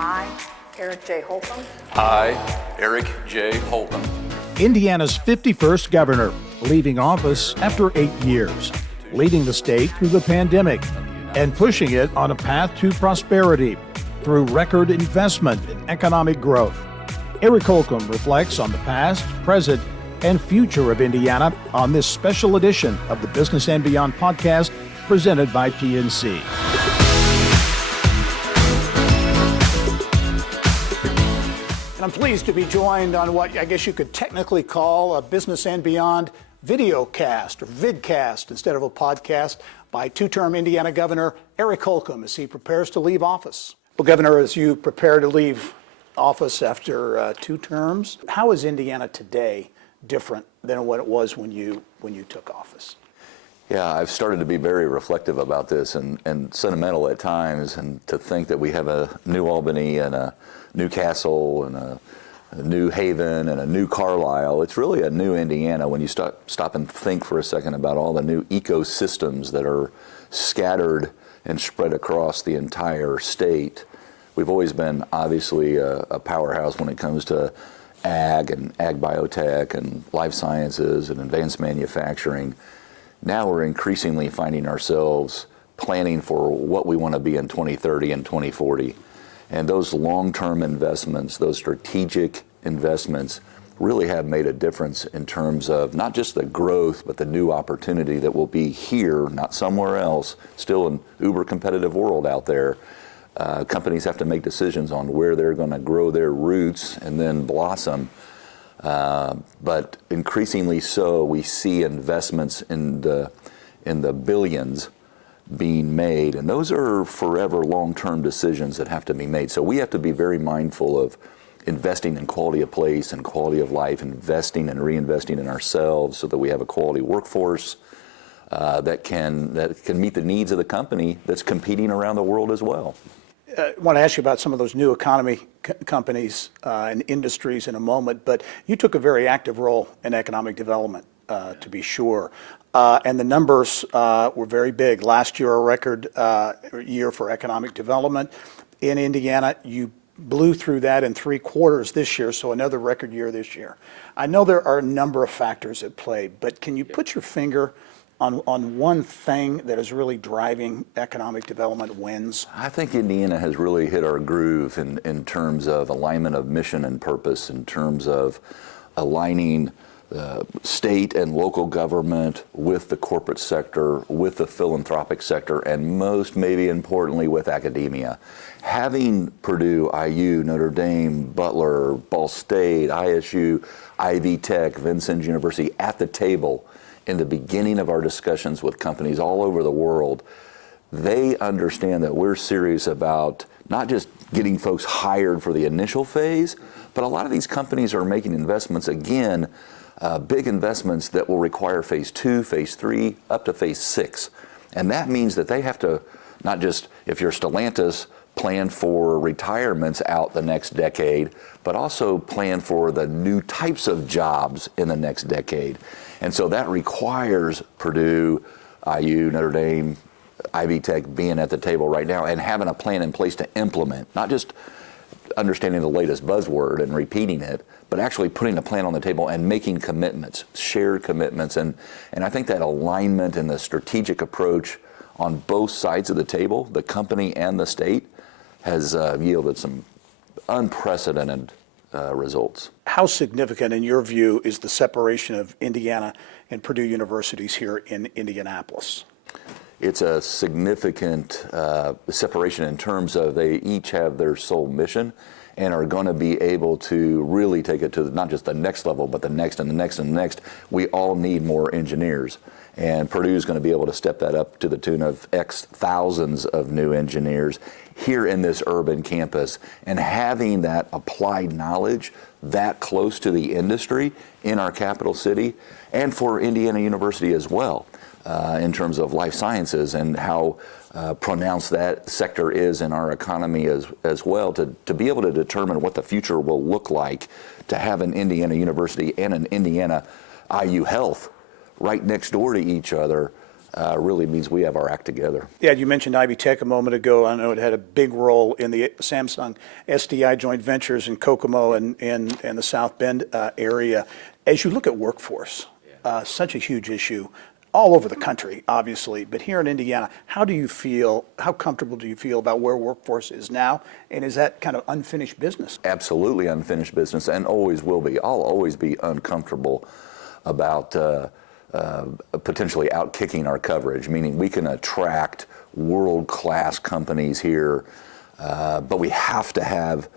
I, Eric J. Holcomb. I, Eric J. Holcomb. Indiana's 51st governor, leaving office after 8 years, leading the state through the pandemic and pushing it on a path to prosperity through record investment and economic growth. Eric Holcomb reflects on the past, present, and future of Indiana on this special edition of the Business and Beyond podcast presented by PNC. And I'm pleased to be joined on what I guess you could technically call a Business and Beyond videocast or vidcast instead of a podcast by two-term Indiana Governor Eric Holcomb as he prepares to leave office. Well, Governor, as you prepare to leave office after 2 terms, how is Indiana today different than what it was when you took office? Yeah, I've started to be very reflective about this and sentimental at times, and to think that we have a new Albany and a new Castle and a new Haven and a new Carlisle. It's really a new Indiana when you stop and think for a second about all the new ecosystems that are scattered and spread across the entire state. We've always been obviously a powerhouse when it comes to ag and ag biotech and life sciences and advanced manufacturing. Now we're increasingly finding ourselves planning for what we want to be in 2030 and 2040. And those long-term investments, those strategic investments, really have made a difference in terms of not just the growth, but the new opportunity that will be here, not somewhere else. Still an uber competitive world out there. Companies have to make decisions on where they're going to grow their roots and then blossom. But increasingly so, we see investments in the billions being made, and those are forever long-term decisions that have to be made. So we have to be very mindful of investing in quality of place and quality of life, investing and reinvesting in ourselves so that we have a quality workforce that can meet the needs of the company that's competing around the world as well. I want to ask you about some of those new economy companies and industries in a moment, but you took a very active role in economic development, to be sure. And the numbers were very big. Last year, a record year for economic development in Indiana. You blew through that in 3 quarters this year, so another record year this year. I know there are a number of factors at play, but can you put your finger on one thing that is really driving economic development wins? I think Indiana has really hit our groove in terms of alignment of mission and purpose, in terms of aligning state and local government with the corporate sector, with the philanthropic sector, and most maybe importantly with academia. Having Purdue, IU, Notre Dame, Butler, Ball State, ISU, Ivy Tech, Vincennes University at the table in the beginning of our discussions with companies all over the world, they understand that we're serious about not just getting folks hired for the initial phase, but a lot of these companies are making investments, again, big investments that will require phase 2, phase 3, up to phase 6. And that means that they have to not just, if you're Stellantis, plan for retirements out the next decade, but also plan for the new types of jobs in the next decade. And so that requires Purdue, IU, Notre Dame, Ivy Tech being at the table right now and having a plan in place to implement, not just understanding the latest buzzword and repeating it, but actually putting a plan on the table and making commitments, shared commitments. And I think that alignment and the strategic approach on both sides of the table, the company and the state, has yielded some unprecedented results. How significant, in your view, is the separation of Indiana and Purdue universities here in Indianapolis? It's a significant separation in terms of they each have their sole mission and are going to be able to really take it to not just the next level, but the next and the next and the next. We all need more engineers. And Purdue is going to be able to step that up to the tune of X thousands of new engineers here in this urban campus. And having that applied knowledge that close to the industry in our capital city, and for Indiana University as well, in terms of life sciences and how pronounced that sector is in our economy as well, to be able to determine what the future will look like, to have an Indiana University and an Indiana IU Health right next door to each other, really means we have our act together. Yeah, you mentioned Ivy Tech a moment ago. I know it had a big role in the Samsung SDI joint ventures in Kokomo and the South Bend area. As you look at workforce, such a huge issue all over the country, obviously, but here in Indiana, how comfortable do you feel about where workforce is now? And is that kind of unfinished business? Absolutely unfinished business, and always will be. I'll always be uncomfortable about potentially outkicking our coverage, meaning we can attract world-class companies here, but we have to have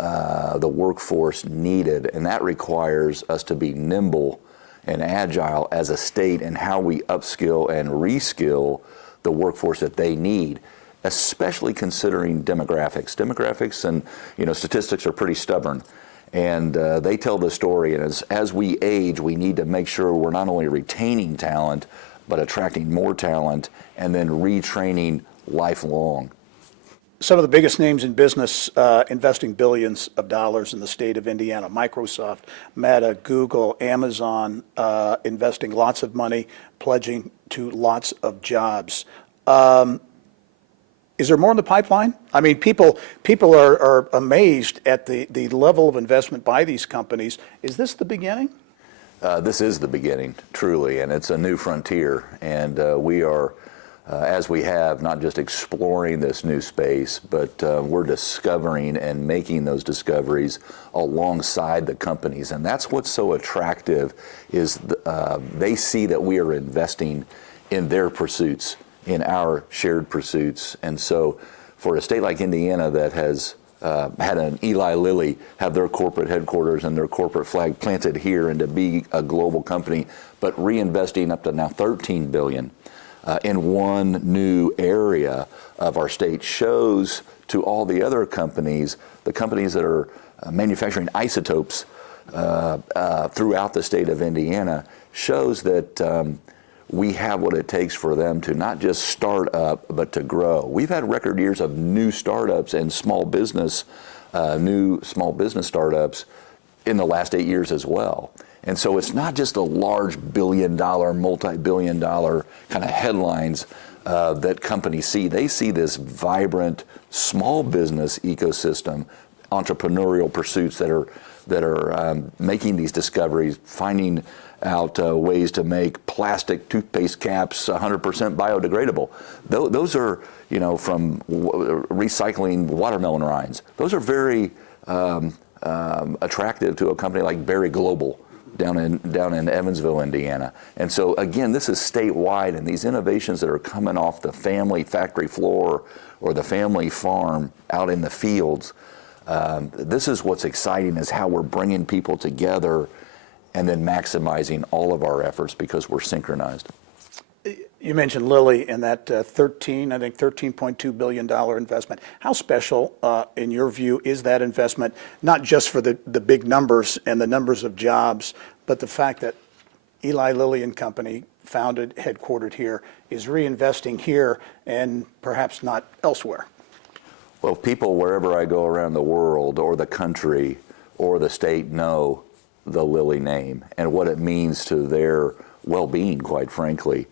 the workforce needed, and that requires us to be nimble and agile as a state in how we upskill and reskill the workforce that they need, especially considering demographics. Demographics and statistics are pretty stubborn, and they tell the story. And as we age, we need to make sure we're not only retaining talent, but attracting more talent and then retraining lifelong. Some of the biggest names in business investing billions of dollars in the state of Indiana: Microsoft, Meta, Google, Amazon, investing lots of money, pledging to lots of jobs. Is there more in the pipeline? I mean, people are amazed at the level of investment by these companies. Is this the beginning? This is the beginning, truly, and it's a new frontier, and we are, as we have, not just exploring this new space, but we're discovering and making those discoveries alongside the companies. And that's what's so attractive, is they see that we are investing in their pursuits, in our shared pursuits. And so for a state like Indiana that has had an Eli Lilly have their corporate headquarters and their corporate flag planted here, and to be a global company, but reinvesting up to now $13 billion in one new area of our state, shows to all the other companies, the companies that are manufacturing isotopes throughout the state of Indiana, shows that we have what it takes for them to not just start up, but to grow. We've had record years of new startups and new small business startups in the last 8 years as well. And so it's not just the large billion-dollar, multi-billion-dollar kind of headlines that companies see. They see this vibrant small business ecosystem, entrepreneurial pursuits that are making these discoveries, finding out ways to make plastic toothpaste caps 100% biodegradable. Those are, from recycling watermelon rinds. Those are very attractive to a company like Berry Global down in Evansville, Indiana. And so again, this is statewide, and these innovations that are coming off the family factory floor or the family farm out in the fields, this is what's exciting, is how we're bringing people together and then maximizing all of our efforts because we're synchronized. You mentioned Lilly and that $13.2 billion investment. How special, in your view, is that investment, not just for the big numbers and the numbers of jobs, but the fact that Eli Lilly and Company, founded, headquartered here, is reinvesting here and perhaps not elsewhere? Well, people wherever I go around the world or the country or the state know the Lilly name and what it means to their well-being, quite frankly.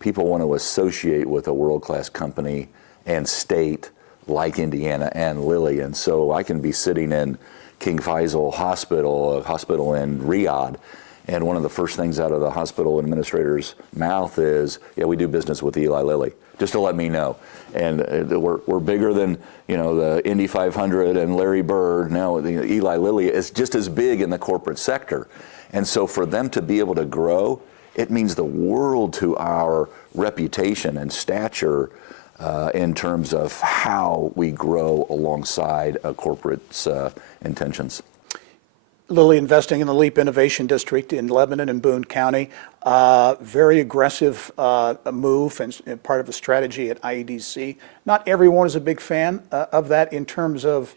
People want to associate with a world-class company and state like Indiana and Lilly. And so I can be sitting in King Faisal Hospital, a hospital in Riyadh, and one of the first things out of the hospital administrator's mouth is, yeah, we do business with Eli Lilly, just to let me know. And we're bigger than, the Indy 500 and Larry Bird. Now, Eli Lilly is just as big in the corporate sector. And so for them to be able to grow, it means the world to our reputation and stature in terms of how we grow alongside a corporate's intentions. Lilly investing in the LEAP Innovation District in Lebanon and Boone County. Very aggressive move and part of the strategy at IEDC. Not everyone is a big fan of that in terms of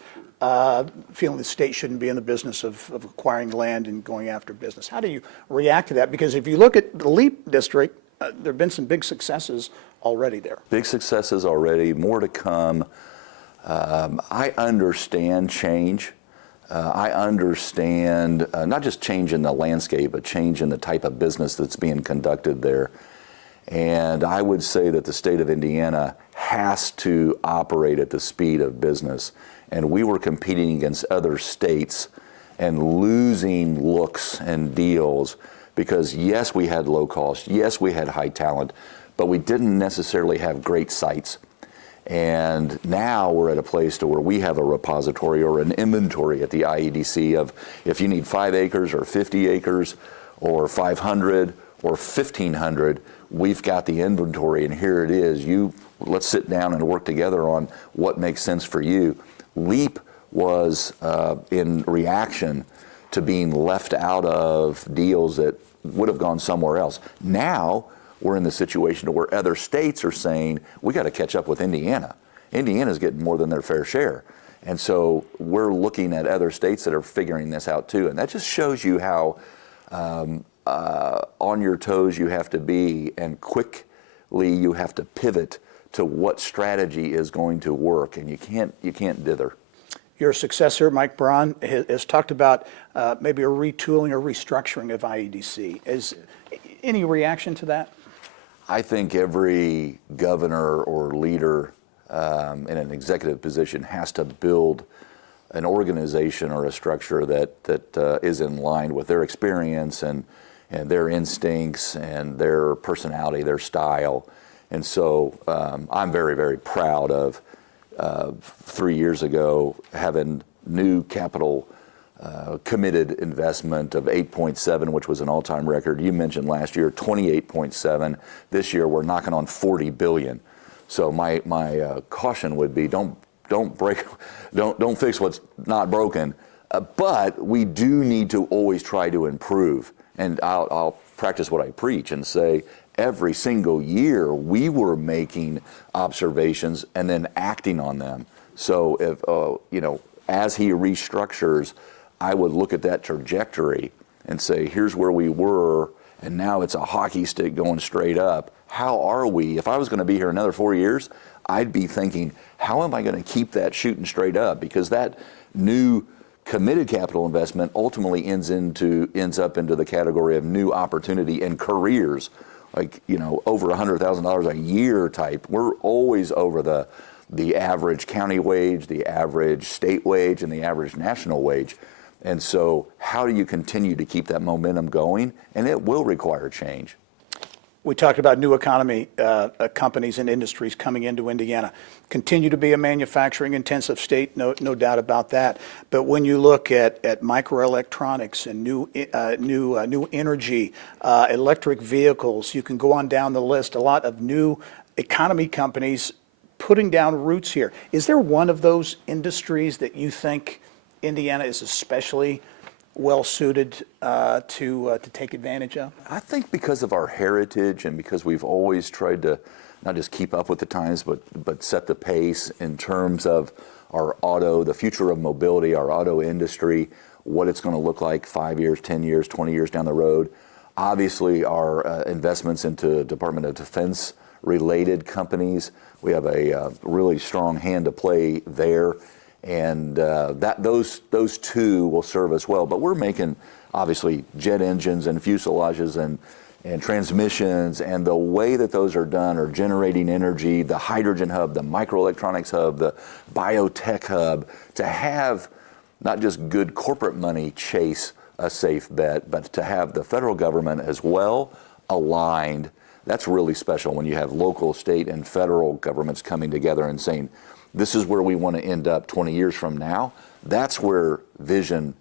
feeling the state shouldn't be in the business of acquiring land and going after business. How do you react to that? Because if you look at the LEAP District, there have been some big successes already there. Big successes already, more to come. I understand change. I understand not just change in the landscape, but change in the type of business that's being conducted there. And I would say that the state of Indiana has to operate at the speed of business. And we were competing against other states and losing looks and deals because, yes, we had low cost, yes, we had high talent, but we didn't necessarily have great sites. And now we're at a place to where we have a repository or an inventory at the IEDC of if you need 5 acres or 50 acres or 500 or 1,500, we've got the inventory and here it is. Let's sit down and work together on what makes sense for you. LEAP was in reaction to being left out of deals that would have gone somewhere else. Now we're in the situation where other states are saying, we got to catch up with Indiana. Indiana's getting more than their fair share. And so we're looking at other states that are figuring this out too. And that just shows you how on your toes you have to be and quickly you have to pivot to what strategy is going to work. And you can't dither. Your successor, Mike Braun, has talked about maybe a retooling or restructuring of IEDC. Is any reaction to that? I think every governor or leader in an executive position has to build an organization or a structure that is in line with their experience and their instincts and their personality, their style. And so I'm very, very proud of 3 years ago having new capital committed investment of 8.7, which was an all-time record. You mentioned last year 28.7. This year we're knocking on 40 billion. So my caution would be don't fix what's not broken. But we do need to always try to improve. And I'll practice what I preach and say every single year we were making observations and then acting on them. So if as he restructures, I would look at that trajectory and say, here's where we were, and now it's a hockey stick going straight up. How are we? If I was going to be here another 4 years, I'd be thinking, how am I going to keep that shooting straight up? Because that new committed capital investment ultimately ends up into the category of new opportunity and careers, like over $100,000 a year type. We're always over the average county wage, the average state wage, and the average national wage. And so how do you continue to keep that momentum going? And it will require change. We talked about new economy companies and industries coming into Indiana. Continue to be a manufacturing intensive state, no doubt about that. But when you look at microelectronics and new energy, electric vehicles, you can go on down the list, a lot of new economy companies putting down roots here. Is there one of those industries that you think Indiana is especially well suited to take advantage of? I think because of our heritage and because we've always tried to not just keep up with the times, but set the pace in terms of our the future of mobility, our auto industry, what it's going to look like 5 years, 10 years, 20 years down the road. Obviously, our investments into Department of Defense related companies, we have a really strong hand to play there. And those two will serve us well. But we're making, obviously, jet engines and fuselages and transmissions, and the way that those are done are generating energy, the hydrogen hub, the microelectronics hub, the biotech hub, to have not just good corporate money chase a safe bet, but to have the federal government as well aligned. That's really special when you have local, state, and federal governments coming together and saying, this is where we want to end up 20 years from now. That's where vision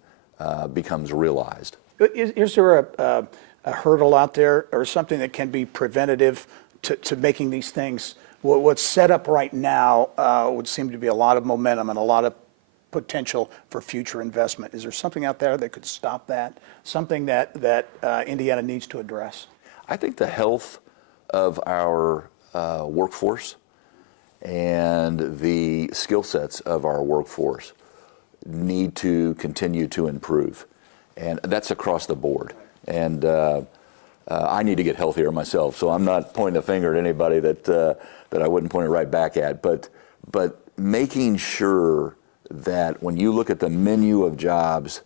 becomes realized. Is there a hurdle out there or something that can be preventative to making these things? What's set up right now would seem to be a lot of momentum and a lot of potential for future investment. Is there something out there that could stop that? Something that Indiana needs to address? I think the health of our workforce and the skill sets of our workforce need to continue to improve. And that's across the board. And I need to get healthier myself, so I'm not pointing a finger at anybody that I wouldn't point it right back at. But making sure that when you look at the menu of jobs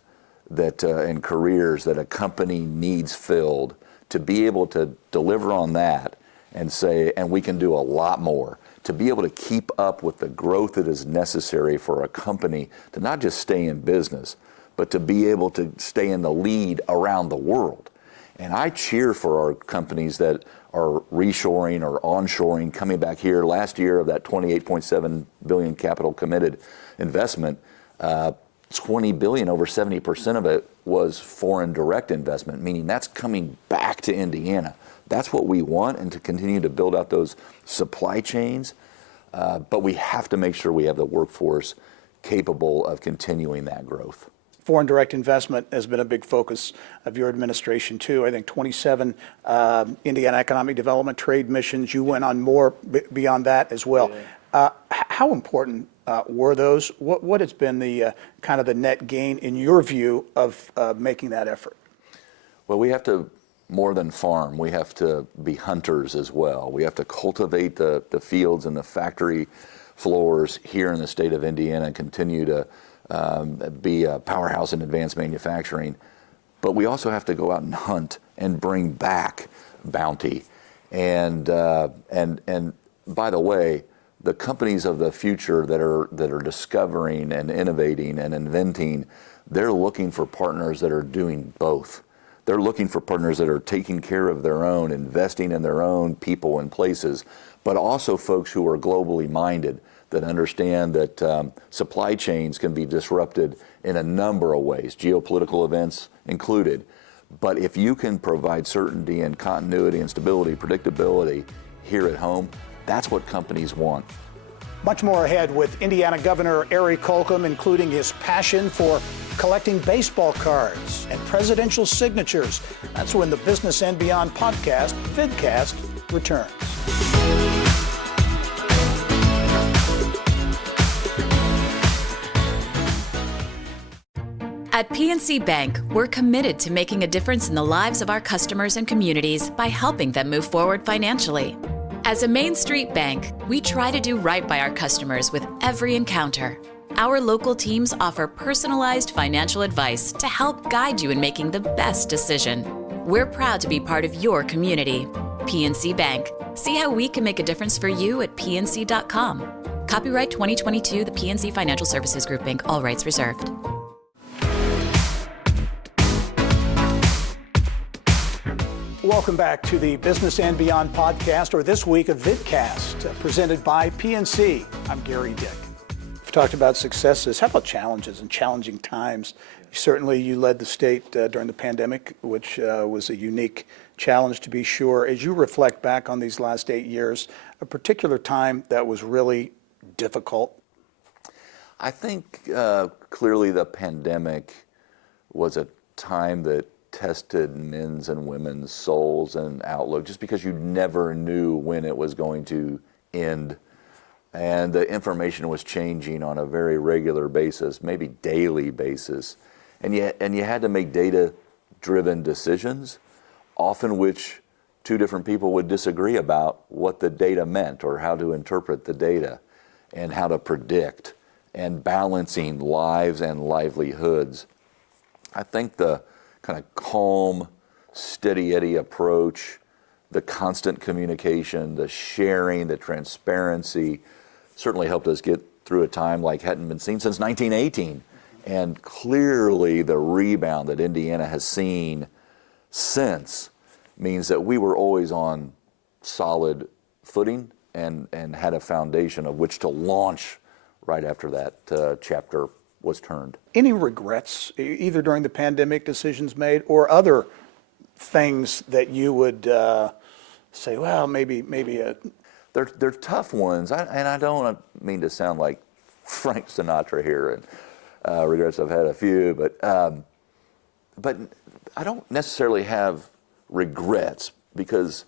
and careers that a company needs filled, to be able to deliver on that and say, and we can do a lot more to be able to keep up with the growth that is necessary for a company to not just stay in business, but to be able to stay in the lead around the world. And I cheer for our companies that are reshoring or onshoring, coming back here. Last year of that $28.7 billion capital committed investment, 20 billion, over 70% of it was foreign direct investment, meaning that's coming back to Indiana. That's what we want, and to continue to build out those supply chains. But we have to make sure we have the workforce capable of continuing that growth. Foreign direct investment has been a big focus of your administration, too. I think 27 Indiana economic development trade missions. You went on more beyond that as well. How important were those? What has been the kind of the net gain, in your view, of making that effort? Well, we have to more than farm. We have to be hunters as well. We have to cultivate the fields and the factory floors here in the state of Indiana and continue to be a powerhouse in advanced manufacturing. But we also have to go out and hunt and bring back bounty. And by the way, the companies of the future that are discovering and innovating and inventing, they're looking for partners that are doing both. They're looking for partners that are taking care of their own, investing in their own people and places, but also folks who are globally minded, that understand that supply chains can be disrupted in a number of ways, geopolitical events included. But if you can provide certainty and continuity and stability, predictability here at home, that's what companies want. Much more ahead with Indiana Governor Eric Holcomb, including his passion for collecting baseball cards and presidential signatures. That's when the Business and Beyond podcast, vodcast, returns. At PNC Bank, we're committed to making a difference in the lives of our customers and communities by helping them move forward financially. As a Main Street bank, we try to do right by our customers with every encounter. Our local teams offer personalized financial advice to help guide you in making the best decision. We're proud to be part of your community. PNC Bank. See how we can make a difference for you at pnc.com. Copyright 2022, the PNC Financial Services Group, Inc., all rights reserved. Welcome back to the Business and Beyond podcast, or this week a vidcast presented by PNC. I'm Gerry Dick. We've talked about successes. How about challenges and challenging times? Certainly you led the state during the pandemic, which was a unique challenge to be sure. As you reflect back on these last 8 years, a particular time that was really difficult? I think clearly the pandemic was a time that tested men's and women's souls and outlook, just because you never knew when it was going to end. And the information was changing on a very regular basis, maybe daily basis. And you had to make data-driven decisions, often which two different people would disagree about what the data meant or how to interpret the data and how to predict, and balancing lives and livelihoods. I think the kind of calm, steady Eddie approach, the constant communication, the sharing, the transparency certainly helped us get through a time like hadn't been seen since 1918. And clearly the rebound that Indiana has seen since means that we were always on solid footing and had a foundation of which to launch right after that chapter was turned. Any regrets, either during the pandemic, decisions made, or other things that you would say, well, maybe They're tough ones, and I don't mean to sound like Frank Sinatra here, and regrets, I've had a few, but I don't necessarily have regrets, because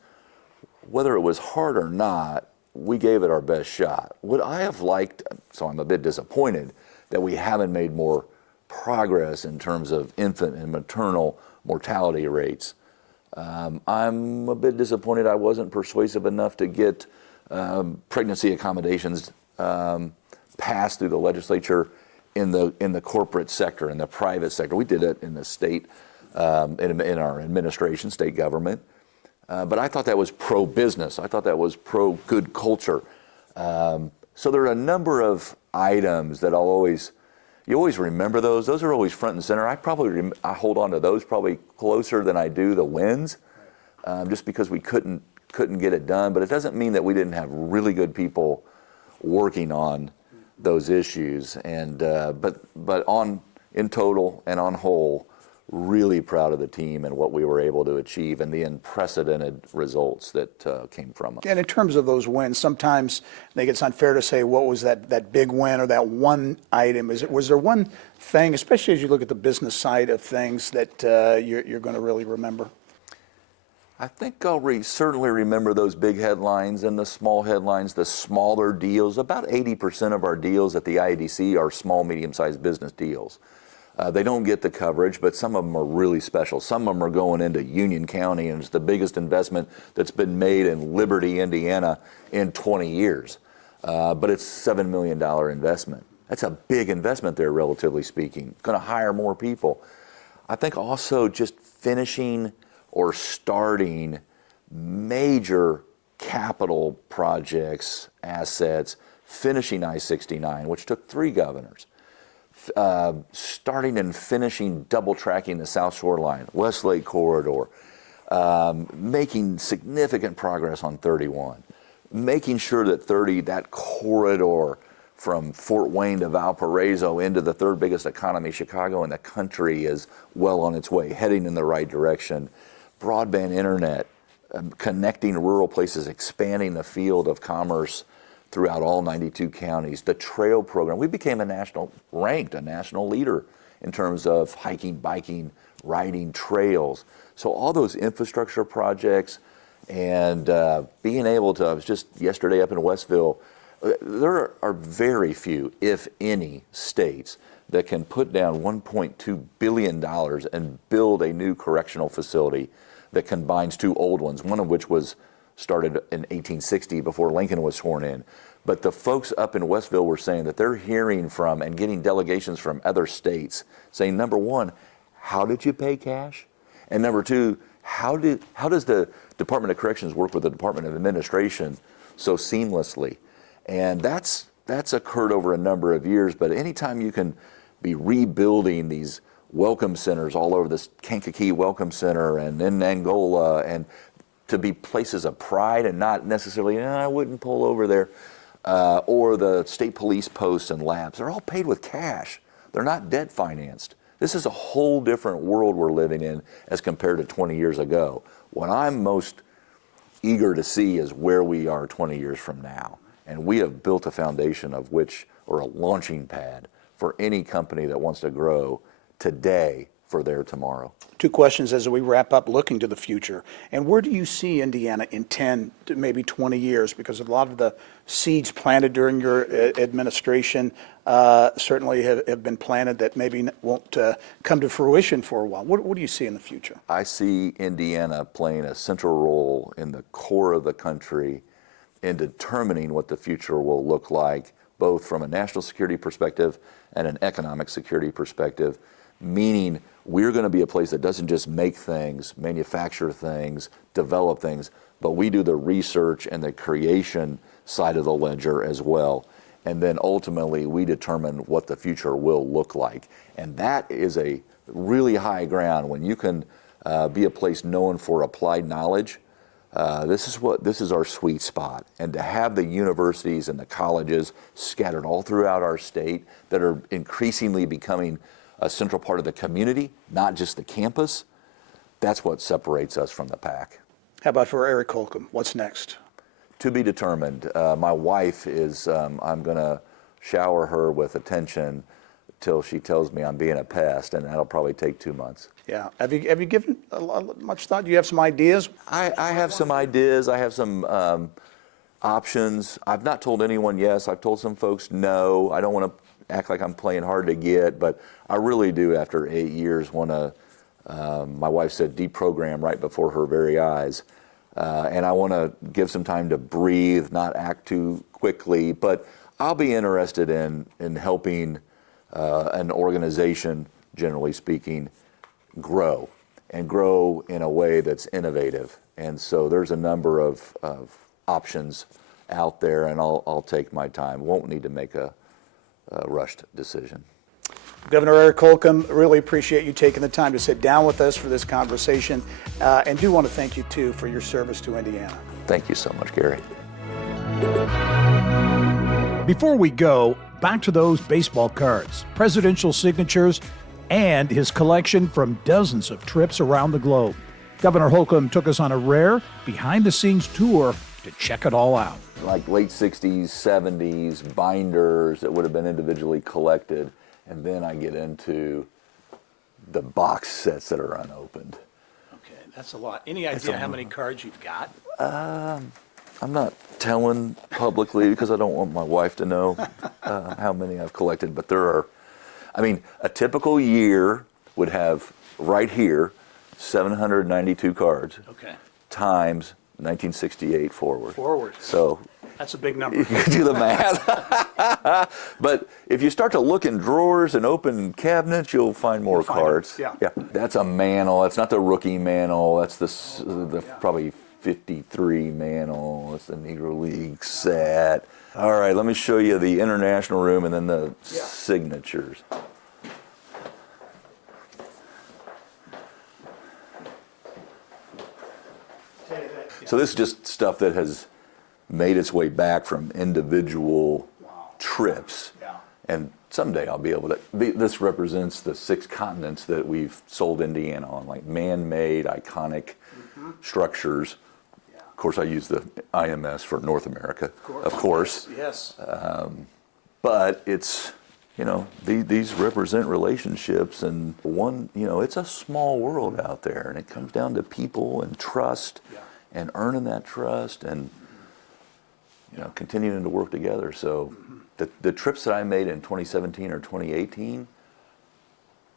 whether it was hard or not, we gave it our best shot. Would I have liked, so I'm a bit disappointed, that we haven't made more progress in terms of infant and maternal mortality rates. I'm a bit disappointed I wasn't persuasive enough to get pregnancy accommodations passed through the legislature in the corporate sector, in the private sector. We did it in the state, in our administration, state government. but I thought that was pro-business. I thought that was pro-good culture. So there are a number of items that you always remember those. Those are always front and center. I hold on to those probably closer than I do the wins, just because we couldn't get it done. But it doesn't mean that we didn't have really good people working on those issues. And but in total and on whole, really proud of the team and what we were able to achieve and the unprecedented results that came from us. And in terms of those wins, sometimes I think it's unfair to say what was that big win or that one item. Was there one thing, especially as you look at the business side of things, that you're going to really remember? I think I'll certainly remember those big headlines and the small headlines, the smaller deals. About 80% of our deals at the IADC are small, medium-sized business deals. They don't get the coverage, but some of them are really special. Some of them are going into Union County, and it's the biggest investment that's been made in Liberty, Indiana in 20 years. But it's a $7 million investment. That's a big investment there, relatively speaking. Going to hire more people. I think also just finishing or starting major capital projects, assets, finishing I-69, which took 3 governors. Starting and finishing double tracking the South Shore Line, West Lake Corridor, making significant progress on 31, making sure that that corridor from Fort Wayne to Valparaiso into the 3rd biggest economy, Chicago, in the country is well on its way, heading in the right direction. Broadband internet, connecting rural places, expanding the field of commerce throughout all 92 counties. The trail program, we became a national leader in terms of hiking, biking, riding trails. So all those infrastructure projects and being able to, I was just yesterday up in Westville, there are very few, if any, states that can put down $1.2 billion and build a new correctional facility that combines 2 old ones, one of which was started in 1860 before Lincoln was sworn in. But the folks up in Westville were saying that they're hearing from and getting delegations from other states saying, number one, how did you pay cash? And number two, how does the Department of Corrections work with the Department of Administration so seamlessly? And that's occurred over a number of years, but anytime you can be rebuilding these welcome centers all over this Kankakee Welcome Center and in Angola, and to be places of pride and not necessarily, I wouldn't pull over there, or the state police posts and labs, they're all paid with cash. They're not debt financed. This is a whole different world we're living in as compared to 20 years ago. What I'm most eager to see is where we are 20 years from now. And we have built a foundation of which, or a launching pad for any company that wants to grow today for their tomorrow. 2 questions as we wrap up, looking to the future. And where do you see Indiana in 10 to maybe 20 years? Because a lot of the seeds planted during your administration certainly have been planted that maybe won't come to fruition for a while. What do you see in the future? I see Indiana playing a central role in the core of the country in determining what the future will look like, both from a national security perspective and an economic security perspective, meaning we're going to be a place that doesn't just make things, manufacture things, develop things, but we do the research and the creation side of the ledger as well. And then ultimately we determine what the future will look like. And that is a really high ground when you can be a place known for applied knowledge. This is our sweet spot. And to have the universities and the colleges scattered all throughout our state that are increasingly becoming a central part of the community, not just the campus, that's what separates us from the pack. How about for Eric Holcomb? What's next? To be determined. My wife is, I'm going to shower her with attention till she tells me I'm being a pest, and that'll probably take 2 months. Yeah. Have you given much thought? Do you have some ideas? I have some ideas. I have some options. I've not told anyone yes. I've told some folks no. I don't want to act like I'm playing hard to get, but I really do, after 8 years, want to, my wife said, deprogram right before her very eyes. And I want to give some time to breathe, not act too quickly, but I'll be interested in helping an organization, generally speaking, grow. and grow in a way that's innovative. And so there's a number of options out there, and I'll take my time. Won't need to make a rushed decision. Governor Eric Holcomb, really appreciate you taking the time to sit down with us for this conversation, and do want to thank you, too, for your service to Indiana. Thank you so much, Gary. Before we go, back to those baseball cards, presidential signatures, and his collection from dozens of trips around the globe. Governor Holcomb took us on a rare, behind-the-scenes tour to check it all out. Like late 60s, 70s, binders that would have been individually collected, and then I get into the box sets that are unopened. Okay, that's a lot. Any idea how many cards you've got? I'm not telling publicly because I don't want my wife to know how many I've collected, but there are, I mean, a typical year would have right here 792 cards. Okay. Times 1968 forward. Forward. So That's a big number. you can do the math. But if you start to look in drawers and open cabinets, you'll find more find cards. them, Yeah. That's a mantle. That's not the rookie mantle. That's the probably 53 mantle. That's the Negro League set. All right, let me show you the international room and then the signatures. So this is just stuff that has made its way back from individual trips. Yeah. And someday I'll be able to, this represents the 6 continents that we've sold Indiana on, like man-made, iconic structures. Yeah. Of course, I use the IMS for North America, of course. Yes. But it's, you know, these represent relationships, and one, you know, it's a small world out there, and it comes down to people and trust and earning that trust and, you know, continuing to work together. So the trips that I made in 2017 or 2018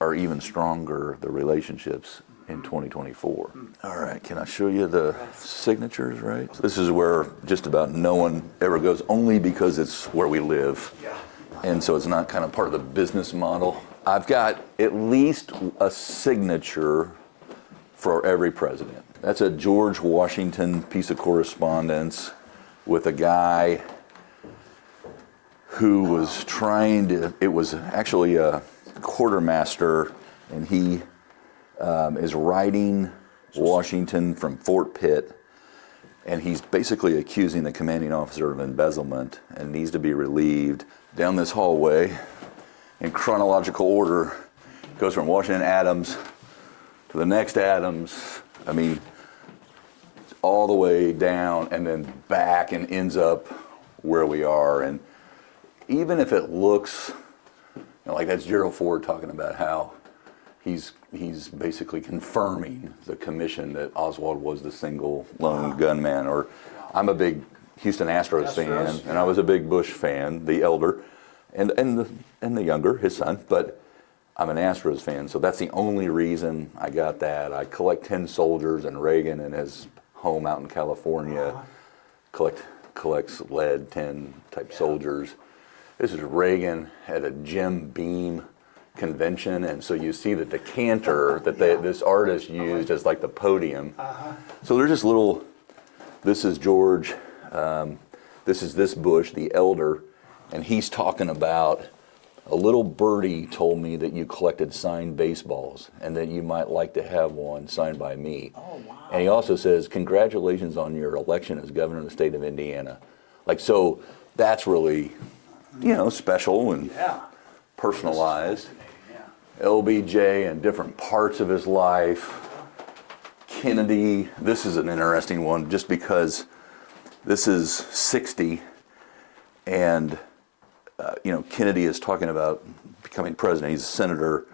are even stronger, the relationships in 2024. All right, can I show you the signatures, right? So this is where just about no one ever goes, only because it's where we live. And so it's not kind of part of the business model. I've got at least a signature for every president. That's a George Washington piece of correspondence with a guy who was trying to, it was actually a quartermaster, and he is writing Washington from Fort Pitt, and he's basically accusing the commanding officer of embezzlement and needs to be relieved. Down this hallway, in chronological order, goes from Washington Adams to the next Adams. I mean, all the way down and then back and ends up where we are. And even if it looks, you know, like that's Gerald Ford talking about how he's basically confirming the commission that Oswald was the single lone gunman. Or I'm a big Houston Astros fan, and I was a big Bush fan, the elder, and the younger, his son, but I'm an Astros fan, so that's the only reason I got that. I collect 10 soldiers, and Reagan in his home out in California collects lead 10 type soldiers. This is Reagan at a Jim Beam convention, and so you see the decanter that this artist used as like the podium. So there's just little, this is George, this is this Bush, the elder, and he's talking about, a little birdie told me that you collected signed baseballs and that you might like to have one signed by me. Oh, wow. And he also says, congratulations on your election as governor of the state of Indiana. Like, so that's really, you know, special and personalized. LBJ and different parts of his life. Kennedy, this is an interesting one just because this is 60, and you know, Kennedy is talking about becoming president. He's a senator.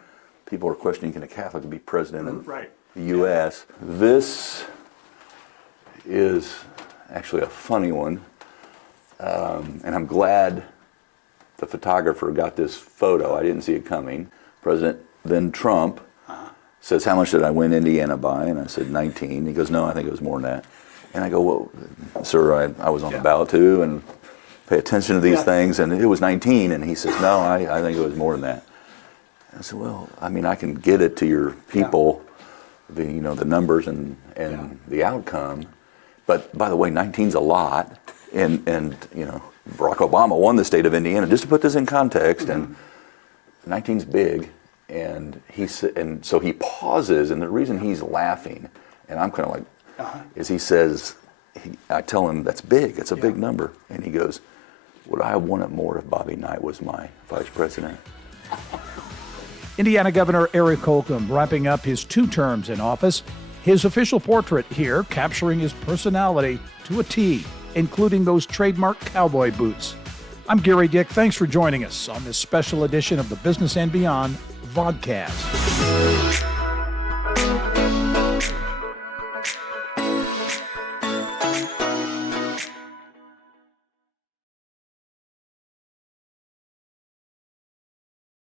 People are questioning, can a Catholic be president of the U.S.? This is actually a funny one, and I'm glad the photographer got this photo. I didn't see it coming. President then Trump says, how much did I win Indiana by? And I said 19. He goes, no, I think it was more than that. And I go, well, sir, I was on the ballot too, and pay attention to these things, and it was 19. And he says, no, I think it was more than that. And I said, well, I mean, I can get it to your people, the numbers and the outcome. But by the way, 19's a lot, and Barack Obama won the state of Indiana. Just to put this in context, and 19's big, and so he pauses, and the reason he's laughing, and I'm kind of like, is he says, I tell him that's big, it's a big number, and he goes, would I have won it more if Bobby Knight was my vice president? Indiana Governor Eric Holcomb wrapping up his 2 terms in office. His official portrait here capturing his personality to a T, including those trademark cowboy boots. I'm Gerry Dick. Thanks for joining us on this special edition of the Business and Beyond vodcast.